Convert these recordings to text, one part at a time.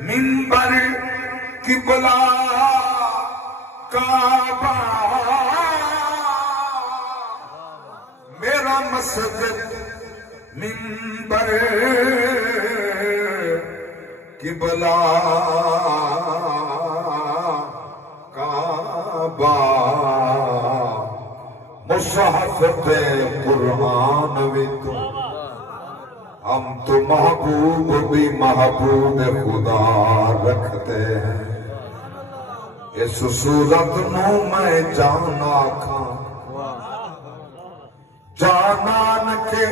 منبر قبلہ کعبہ میرا مسجد منبر قبلہ کعبہ مصحف پہ قرآن بھی تو ہم تو محبوب بھی محبوب خدا رکھتے ہیں اس صورت نو میں جانا کھاں جانان کے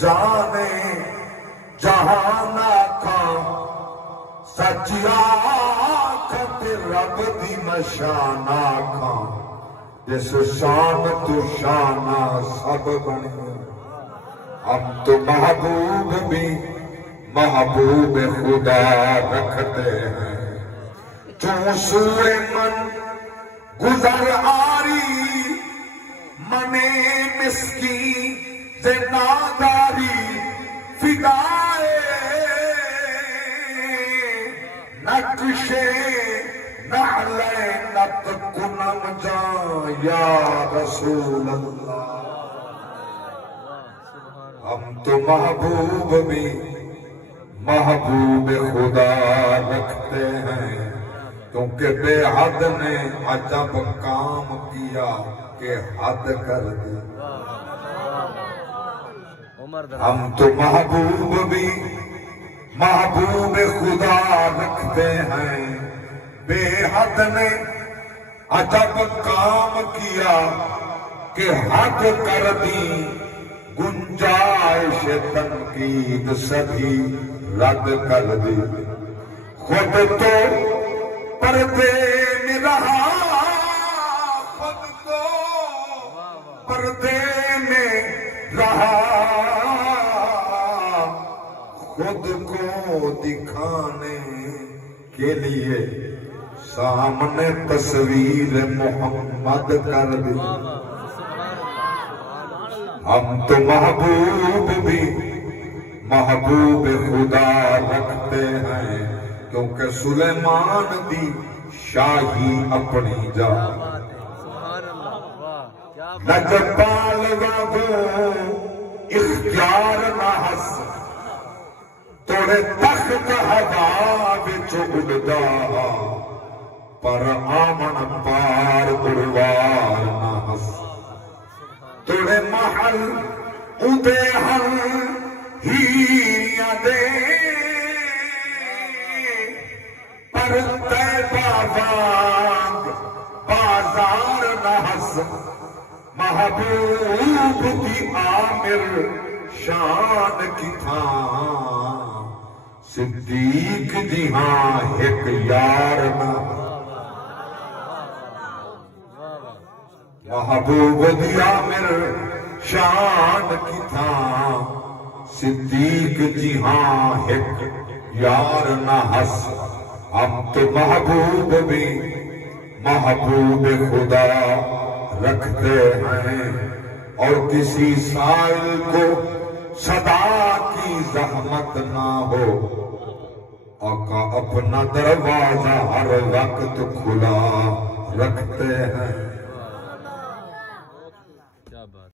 جانے جہانا کھاں سچیا کھتے رب دی مشانہ کھاں جس شان تو شانہ سب بنے ہم تو محبوب بھی محبوب خدا رکھتے ہیں چون سوئے من گزر آری منے مسکین سے ناداری فدائے نقشے نعلینت کنم جان یا رسول اللہ ہم تو محبوب بھی محبوب خدا رکھتے ہیں کیونکہ بے حد نے عجب کام کیا کہ حد کر دی ہم تو محبوب بھی محبوب خدا رکھتے ہیں بے حد نے عجب کام کیا کہ حد کر دی گنجائش تنقید سبھی رد کر دی خود تو پردے میں رہا خود تو پردے میں رہا خود کو دکھانے کے لیے سامنے تصویر محمد کر دی ہم تو محبوب بھی محبوب خدا رکھتے ہیں کیونکہ سلیمان دی شاہی اپنی جا لجپال وابو اختیار نہ ہس توڑے تخت ہوا بچ اڑدا پر آمن پار اڑوار نہ ہس توڑے محل اودے ہر ہیریاں دے پر تیبہ وانگ بازار نہ ہس محبوب دی عامر شان کی تھاں صدیق دی ہاں ایک یار نہ محبوب دی عامر شان کی تھاں صدیق جی ہاں ایک یار نہ ہس ہم تو محبوب بھی محبوب خدا رکھتے ہیں اور کسی سائل کو صدا کی زحمت نہ ہو آقا اپنا دروازہ ہر وقت کھلا رکھتے ہیں